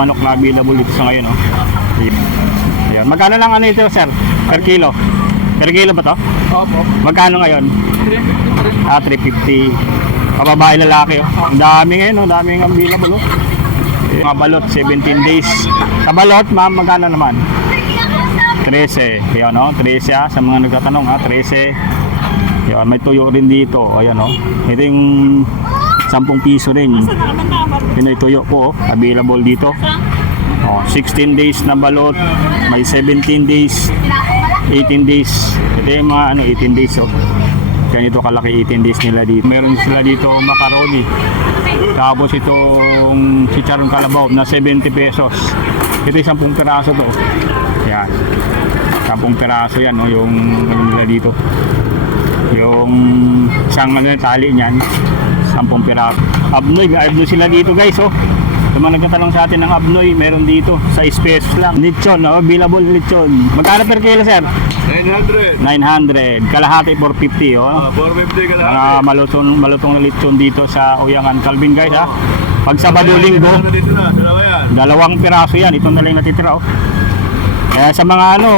Manok na available dito sa ngayon, oh. Ayan. Magkano lang ano ito, sir? Per kilo? Per kilo ba to? Opo. Magkano ngayon? 350 pa rin. 350. Kababae lalaki, oh. Ang dami ngayon, oh. Daming available, oh. Mga balot, 17 days. Sa balot, ma'am, magkano naman? 13. Ayan, oh. 13, ah. Sa mga nagtatanong, ah. 13. Ayan, may tuyo rin dito. Ayan, oh. Ito yung 10 piso rin. Pinoy tuyo po, oh. Available dito. Oh, 16 days na balot. May 17 days. 18 days. Ito yung mga ano, 18 days, oh. Ganito kalaki 18 days nila dito. Meron sila dito macaroni. Tapos itong chicharon kalabaw na 70 pesos. Ito yung 10 peraso to. Yan. 10 peraso yan, oh, yung ano nila dito. Yung isang ano, tali niyan. 10 peraso. Abnoy, may abnoy sila dito, guys, oh. Kung mga nagtatanong sa atin ng abnoy, meron dito sa pesos lang. Lechon, oh, available lechon. Magkano per kilo, sir? 900. 900. Kalahati 450, oh. 450 ka lang. Mga malutong na lechon dito sa Uyangan Calvin, guys, ha. Pag Sabado Linggo, Dito na, dalawa yan. 2 piraso yan. Ito na lang natitira, oh. Kaya sa mga ano,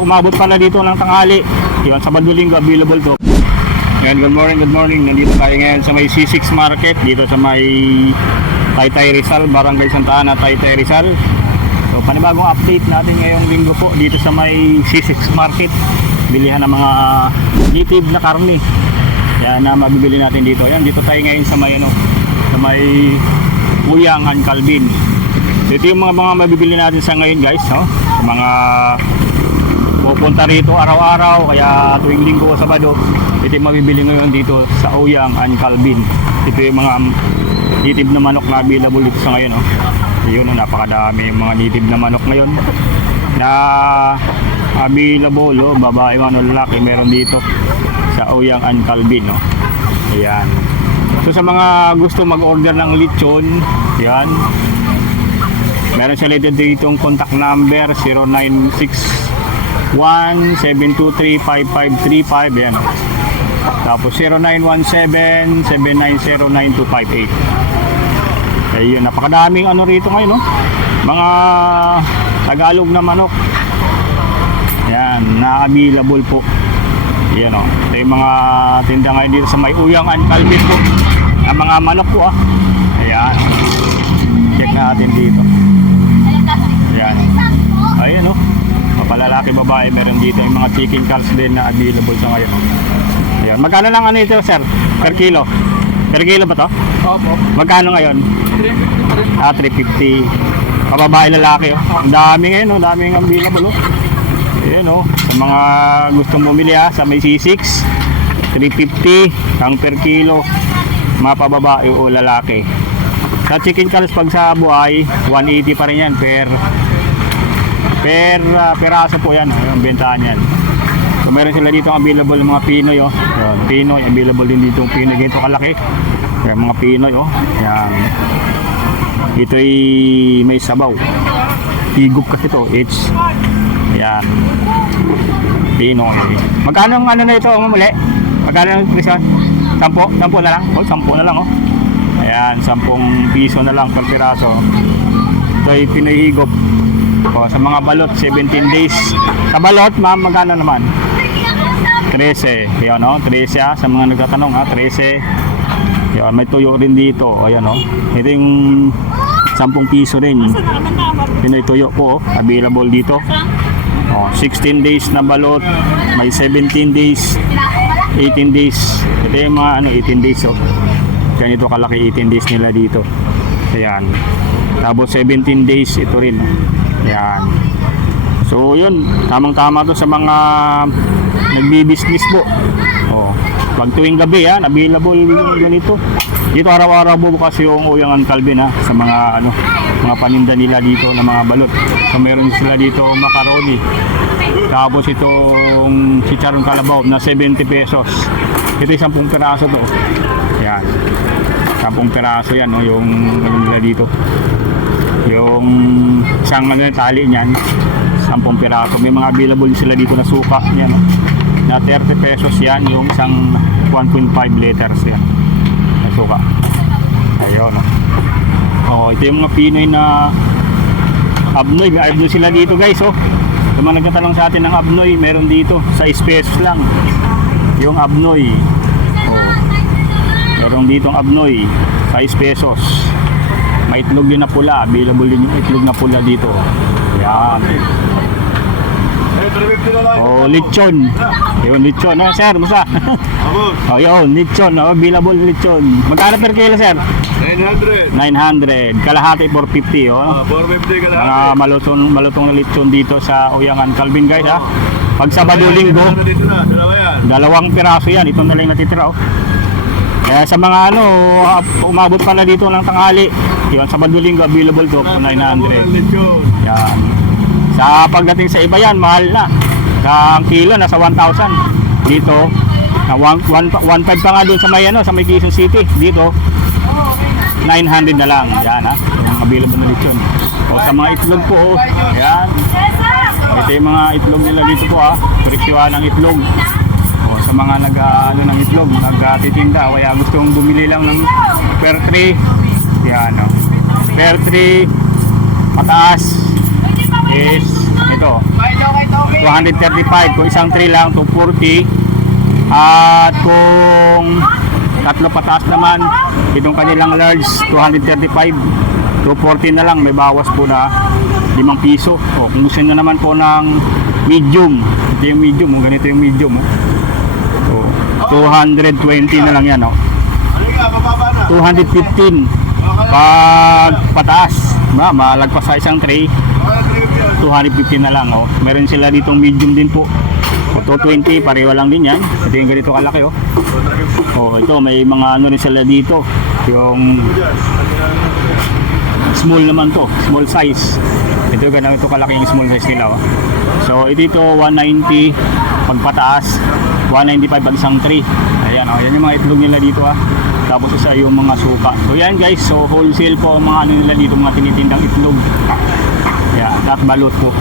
umabot pala dito ng tanghali, yung Sabado Linggo available to. Ngayon, good morning. Nandito tayo ngayon sa may C6 Market, dito sa may Taytay Rizal, Barangay Santa Ana, Taytay Rizal. So, panibagong update natin ngayong linggo po dito sa may C6 Market. Bilihan ng mga native na karne. Yan na mabibili natin dito. Yan, dito tayo ngayon sa may ano, sa may Uyangan Calvin. So, ito yung mga mabibili natin sa ngayon, guys, no? Sa mga pupunta rito araw-araw, kaya tuwing linggo o Sabado, ito yung mabibili ngayon dito sa Uyangan Calvin. Ito yung mga native na manok na available dito sa ngayon, oh. Yun, oh, napakadami yung mga native na manok ngayon na available, oh. Babae man o lalaki meron dito sa Uyangan Calvin, oh. Ayan. So sa mga gusto mag-order ng lechon, yan, meron sila dito yung contact number 0961-723-5535. Yan, oh. Tapos 0917-790-9258. Ayun, napakadaming ano rito ngayon, no? Mga Tagalog na manok. Yan, na-available po. Yan, oh. Ito yung mga tinda ngayon dito sa may Uyangan Calvin po. Ang mga manok po, ah. Ayan. Check natin dito. Ayan. Ayun, oh. Papalalaki, babae, meron dito yung mga chicken calves din na available sa ngayon, oh. Ayan. Magkano lang ano ito, sir? Per kilo? Per kilo ba to? Opo. Magkano ngayon? 350 pa rin. 350. Kababae lalaki, oh. Ang dami ngayon, oh. Daming available, oh. Ayan, oh. Sa mga gustong bumili, ha, sa may C6, 350 ang per kilo. Mga pababae o lalaki. Sa chicken calves pag sa buhay, 180 pa rin yan per peraso po yan, yung bentahan yan. So meron sila dito available mga Pinoy, oh. Yan, Pinoy, available din dito yung Pinoy, ganito kalaki. Yan, mga Pinoy, oh. Yan. Ito'y may sabaw. Higup kasi to, H. Yan. Pinoy. Magkano ang ano na ito, mamuli? Magkano ang presyo? 10 na lang? Oh, 10 na lang, oh. Ayan, 10 piso na lang per piraso. Ito'y Pinoy higup. O, sa mga balot, 17 days. Sa balot, ma'am, magkano naman? 13. Ayan, oh, 13, ah. Sa mga nagtatanong, ah, 13. Ayan, may tuyo rin dito. Ayan, oh. Ito yung 10 piso rin. Pinoy tuyo po, oh. Available dito. Oh, 16 days na balot. May 17 days. 18 days. Ito yung mga ano, 18 days, oh. Ganito kalaki 18 days nila dito. Ayan. Tapos 17 days ito rin. Ayan. So yun, tamang-tama to sa mga nagbi-business po. Oh, pag tuwing gabi, yan, available ganito. Dito araw-araw bukas yung Uyangan Calvin, ha, sa mga ano, mga paninda nila dito na mga balot. So meron sila dito macaroni. Tapos itong chicharon kalabaw na 70 pesos. Ito yung 10 peraso to. Yan. 10 peraso yan, no, yung ano nila dito. Yung isang ano, tali niyan, 10 peraso. May mga available sila dito na suka niyan, no, na 30 pesos yan, yung isang 1.5 liters yan na suka. Ayun, no. Oh, ito yung mga Pinoy na abnoy. May abnoy sila dito guys, oh. Yung mga nagtatanong sa atin ng abnoy, meron dito sa pesos lang. Yung abnoy. Oh. Meron dito ang abnoy, 5 pesos. May itlog din na pula, available din yung itlog na pula dito. Yan. Eh, 350 na lang. Oh, lechon. Yung lechon, ha, sir, musta? Abot. Oh, yun, lechon, oh, available lechon. Magkano per kilo, sir? 900. 900. Kalahati 450, oh. 450 ka Mga lahat. malutong na lechon dito sa Uyangan Calvin, guys, ha. Pag Sabado Linggo, Ano dito na? Dalawa yan. 2 piraso yan. Ito na lang natitira, oh. Kaya sa mga umabot pala dito ng tanghali, yung Sabado Linggo available to for 900. Lechon. Yan. Sa pagdating sa iba yan, mahal na. Sa kilo nasa 1,000. Dito, na 1.5 pa nga doon sa may sa may Quezon City. Dito 900 na lang. Yan, ha. Yung available na lechon. O sa mga itlog po, oh. Yan. Ito yung mga itlog nila dito po, ha. Presyohan ng itlog. O sa mga ng itlog, nagtitinda, kaya gustong bumili lang ng per tray. Yan, oh. Per tray pataas is ito 235. Kung isang tray lang 240. At kung tatlo pataas naman, itong kanilang large 235. 240 na lang, may bawas po na 5 piso. O kung gusto nyo naman po ng medium, ito yung medium, ganito yung medium, oh. So, 220 na lang yan, oh. Ano nga, bababa na. 215 pag pataas, malagpas sa isang tray. 215 na lang, oh. Meron sila ditong medium din po. O 220, pareho lang din yan. Ito yung ganito kalaki, oh. Oh, ito may mga rin sila dito. Yung small naman to, small size. Ito ganito kalaki yung small size nila, oh. So dito 190 pag pataas, 195 pag isang tray. Ayan, oh, yan yung mga itlog nila dito, ah. Tapos isa yung mga suka. So yan guys, so wholesale po ang mga nila dito, mga tinitindang itlog. Yeah, at balut po.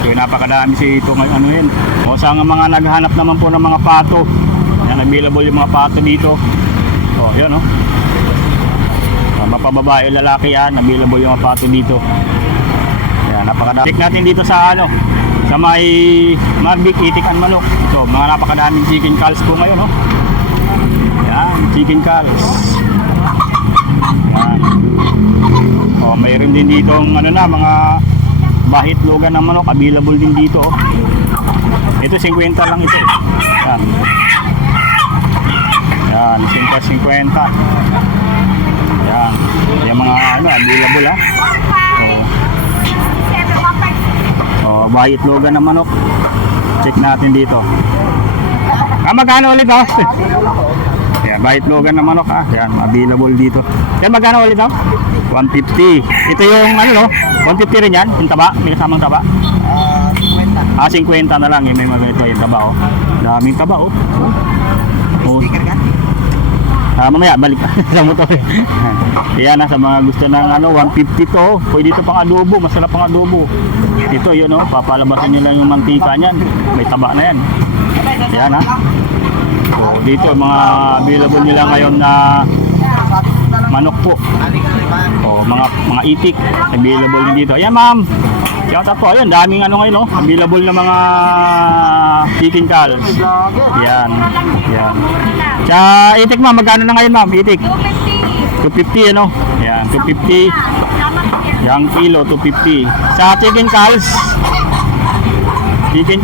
So napakadami si ito yun. O sa mga naghahanap naman po ng mga pato. Yan, available yung mga pato dito. O yan, oh. Mapababae lalaki yan, available yung mga pato dito. Yan, napakadami. Check natin dito sa sa may Marvick, Itik and Manok. So mga napakadaming chicken calls po ngayon, oh. Yan, chicken calls. Yan. O mayroon din dito mga bahit logan ng manok, available din dito, oh. Ito 50 lang ito. Yan. Yan, 50. Yan. Yung mga available, ah. Oh, bahit logan ng manok. Check natin dito. Magkano ulit, oh? Yan, bahit logan ng manok, ah. Yan, available dito. Yan, magkano ulit, oh? 150. Ito yung 150 rin yan, yung taba, may kasamang taba. 50 na lang, yung may mga ito yung taba, oh. Daming taba, oh. Sticker ka? Mamaya, balik sa motor. Yan, sa mga gusto ng 150 to, pwede ito pang adobo, masarap pang adobo. Ito, yun, oh, papalabasan nyo lang yung mantika nyan, may taba na yan. Yan, ha. So, dito, mga available nila ngayon na manok po. O, mga itik, available din dito. Ayan, ma'am. Shout out po. Ayun, daming ngayon, no? Available na mga chicken calls. Yan. Yan. Sa itik, ma'am, magkano na ngayon, ma'am? Itik. 250, ano? Yan, 250. Yang kilo, 250. Sa chicken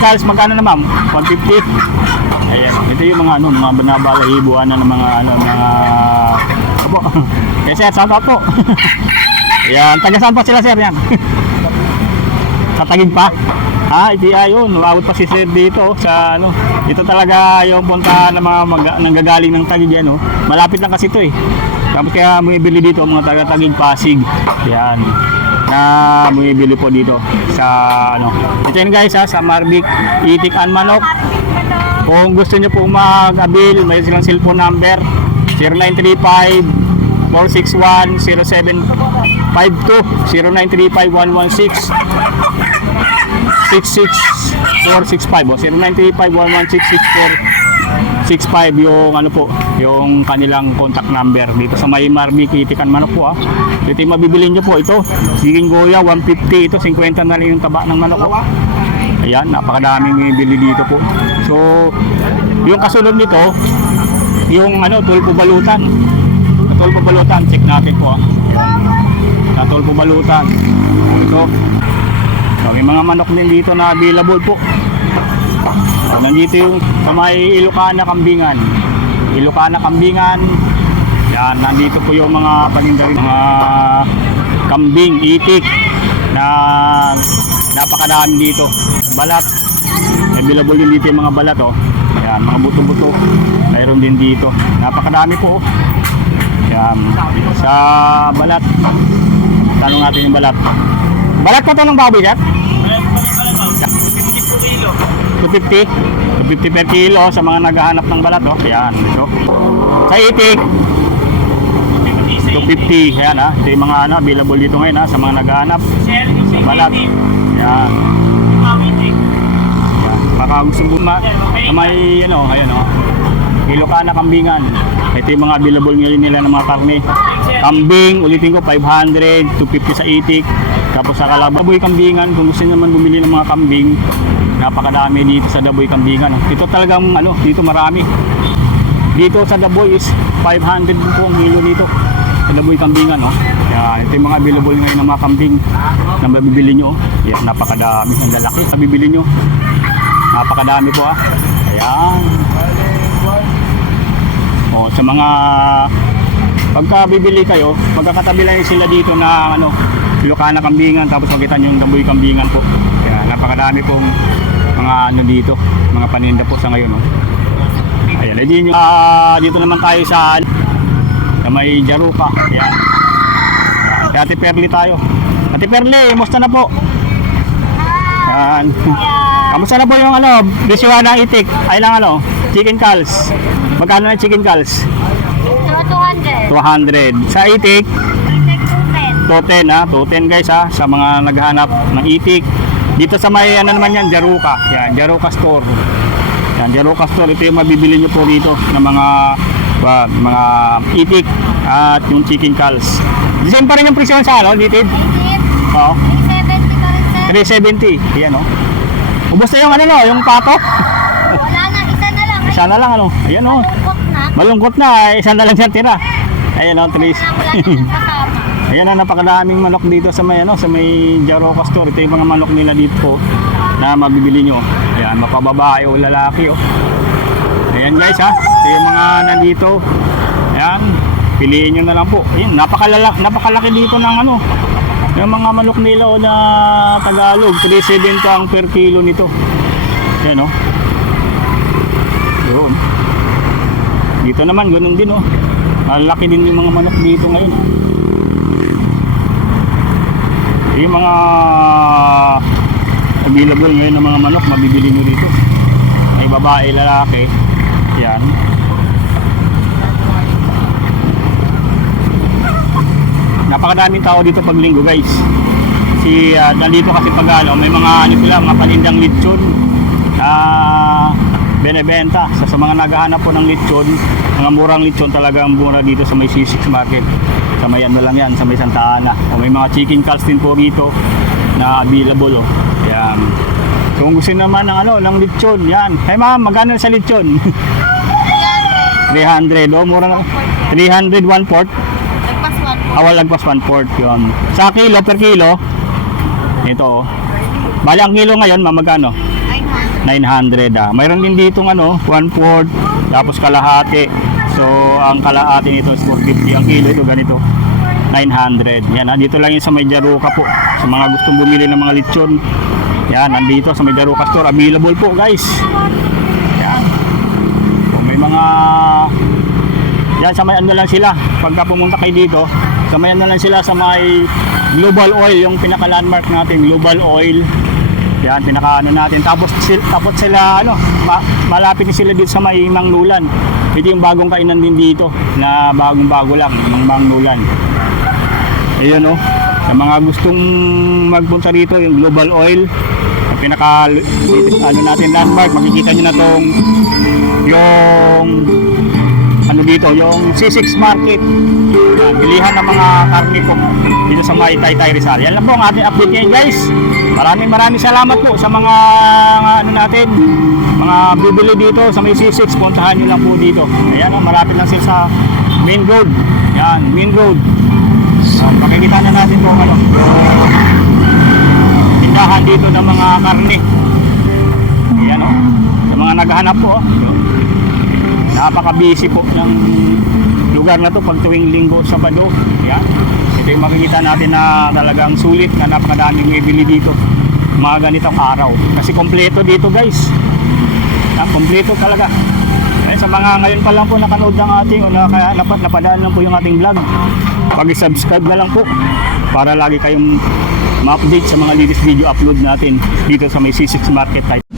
calls, magkano na, ma'am? 150. Ayan, ito yung mga mga banabalahibuan na ng mga po. Eh sir, shout out po. Yan, taga saan pa sila sir yan? Sa Taguig pa? Ito ayun, umabot pa si sir dito sa ito talaga yung puntahan ng mga nanggagaling ng Taguig yan, oh. Malapit lang kasi ito, eh. Tapos kaya bumibili dito mga taga Taguig Pasig. Yan. Na bumibili po dito sa Ito yun guys, sa Marvick, Itik and Manok. Kung gusto niyo po mag-avail, may silang cellphone number 0935-461-0752, 0935-116-66465, o 0935-116-66465. 65 yung ano po, yung kanilang contact number dito sa may Marbi Kitikan Manok po Ito yung mabibili nyo po, ito Siging Goya 150, ito 50 na lang yung taba ng manok Ayan, napakadaming bibili dito po. So, yung kasunod nito, yung ano, tulpo balutan. Tulpo balutan, check natin po Tulpo balutan. Ito. So, may mga manok din dito na available po. So, nandito yung sa may Ilocana Kambingan. Ilocana Kambingan. Yan, nandito po yung mga paninda rin, mga kambing, itik na napakadami dito. Balat. Available din dito yung mga balat Ayan, mga buto-buto. Mayroon din dito. Napakadami po Ayan, sa balat. Tanong natin yung balat. Balat pa ito ng baboy, Jack? 250 per kilo sa mga naghahanap ng balat Ayan, ito. Sa itik 250. Ayan ito yung mga available dito ngayon sa mga naghahanap ng balat. Ayan. Baka gusto mo may ayan Ilocana Kambingan. Ito yung mga available ngayon nila ng mga karne. Kambing, ulitin ko 500, 250 sa itik. Tapos sa Daboy Kambingan, kung gusto naman bumili ng mga kambing, napakadami dito sa Daboy Kambingan. Dito talagang dito marami. Dito sa Daboy is 500 po ang kilo dito. Sa Daboy Kambingan Kaya ito yung mga available ngayon ng mga kambing na mabibili nyo. Yan, napakadami. Ang lalaki na bibili nyo. Napakadami po Ayan. Sa mga pagka bibili kayo, magkakatabi lang sila dito na Ilocana Kambingan, tapos makita nyo yung Daboy Kambingan po. Kaya napakadami pong mga dito, mga paninda po sa ngayon Ayan, dito naman tayo sa may Jaruca. Ayan. Kaya Ate Perli tayo. Ate Perli, musta na po? Ayan. Kamusta na po yung bisyohan ng itik? Ay lang chicken calls. Magkano na chicken calls? 200. 200. Sa itik? Itik 210. 210 guys sa mga naghahanap ng itik. Dito sa may naman yan, Jaruca. Yan, Jaruca store. Yan, Jaruca store. Ito yung mabibili nyo po dito ng mga itik at yung chicken calls. The same pa rin yung presyo sa dito? Oo. 370 pa rin, sir. 370. Yan Ubus na yung yung patok? Wala na, isa na lang. Isa na lang Ayan Malungkot na. Malungkot na, isa na lang siya tira. Ayan Tris. Wala na kasama. Ayan napakadaming manok dito sa may Jaroca store. Ito yung mga manok nila dito na mabibili nyo. Ayan, mapababae o lalaki Ayan guys ito yung mga nandito. Ayan, piliin nyo na lang po. Ayan, napakalaki dito ng yung mga manok nila na Tagalog. 370 ang per kilo nito. Ayan Doon. Dito naman ganun din malaki din yung mga manok dito ngayon. Yung mga available ngayon ng mga manok mabibili nyo dito. May babae, lalaki. Yan. Napakadaming tao dito pag linggo guys. Nandito kasi pag may mga mga panindang lechon binebenta sa mga naghahanap po ng lechon, mga murang lechon talagang mura dito sa may C6 market. Sa may lang yan, sa may Santa Ana. May mga chicken calls din po dito na available Yan. Kung gusto naman ng lechon, yan. Hey ma'am, magkano sa lechon? 300. Mura na. 300 1/4. Lagpas 1. Lagpas 1/4 yun. Sa kilo, per kilo, ito bali ang kilo ngayon, magkano? 900 Mayroon din dito 1/4, tapos kalahati. So, ang kalahati nito is 450. Ang kilo ito ganito, 900. Yan, dito lang yun sa may Jaruca po. Sa mga gustong bumili ng mga lechon. Yan, nandito sa may Jaruca store. Available po guys. Yan. Kung may mga yan, sa may lang sila. Pagka pumunta kayo dito, sa may lang sila sa may Global Oil, yung pinaka-landmark natin, Global Oil. Yan, natin. Tapos sila, malapit din sila dito sa may Mangnulan. Ito yung bagong kainan din dito, na bagong-bago lang, yung Mangnulan. Ayun, sa mga gustong magpunta rito, yung Global Oil, pinaka ano natin landmark, makikita nyo na tong yung ano dito, yung C6 Market. Yan, bilihan ng mga karne po dito sa may Taytay Rizal. Yan lang po ang ating update ngayon guys. Maraming salamat po sa mga ano natin, mga bibili dito sa may C6. Puntahan nyo lang po dito. Ayan, malapit lang sila sa main road. Yan, main road. Makikita na natin po ano, yung tindahan dito ng mga karne. Ayan o, sa mga naghahanap po. Napaka-busy po ng lugar na to pag tuwing Linggo, Sabado. Yan. Ito yung makikita natin na talagang sulit na napakadaming bibili dito mga ganitong araw. Kasi kompleto dito guys. Yan, kompleto talaga. Eh, sa mga ngayon pa lang po nakanood ng ating o kaya napadaan lang po yung ating vlog, pag-subscribe na lang po para lagi kayong ma-update sa mga latest video upload natin dito sa may C6 Market type.